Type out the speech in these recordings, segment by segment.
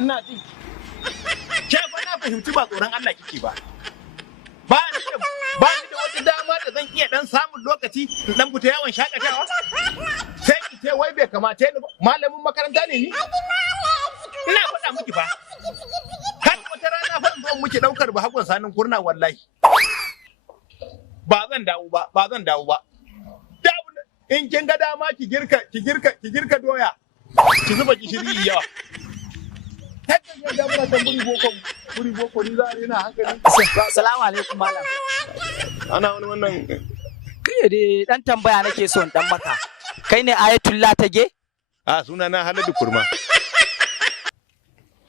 ina ji ke ba na fahimci ba tsoron Allah kike ba ba ni da wata dama da zan iya dan samun lokaci in dan fita yawon shakatawa sai ki ce wai bai kamata ni ba malamin makaranta ne ni ina faɗa miki fa har wata rana fa zo miki daukar ba hakon sanin kurna wallahi ba zan dawo ba in kin ga dama ki girka doya ki zuba gishiri yawa hakan ya da mura tan buri boko ni za a rena hankali. Assalamu alaikum malam. Ana wannan kai dai dan tambaya nake so in dan maka. Kai ne Ayatullah Tage? A suna na Haladu Kurma.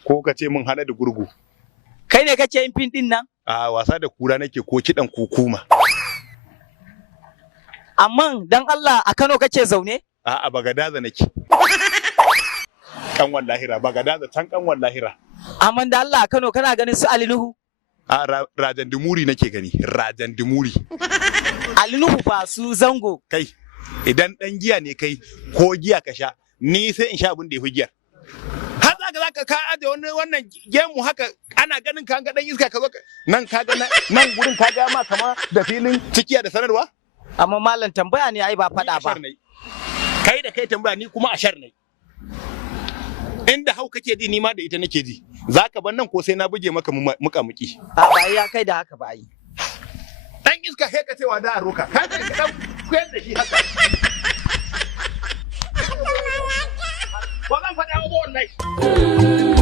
Ko ka ce min Haladu Gurgu. Kai ne kake yin fin din nan? A wasa da kura nake ko kidan kukuma. Amman dan Allah a Kano kake zaune? A Bagadaza nake. Kan wallahira Bagadaza can kan wallahira. Amman da Allah a Kano kana ganin su Ali Nuhu? A Rajan Dumuri nake gani, Rajan Dumuri. Ali Nuhu fa su zango. Kai, idan dan giya ne kai ko giya ka sha, ni sai in sha abin da ya fi giyar. Har zaka ka aje wannan gemu haka ana ganin ka ga dan iska ka zo nan ka ga nan gurin ka ga ma kama da filin cikiya da sanarwa? Amma malam tambaya ne ai ba faɗa ba. Kai da kai tambaya ni kuma ashar ne. Inda hau kake ji ni ma da ita nake ji. Zaka bar nan ko sai na buge maka muki. A ba ya kai da haka ba ai. Dan iska sai ka cewa da roka. Ka ga ka dan koyar da shi haka. Ba zan faɗa ba wallahi.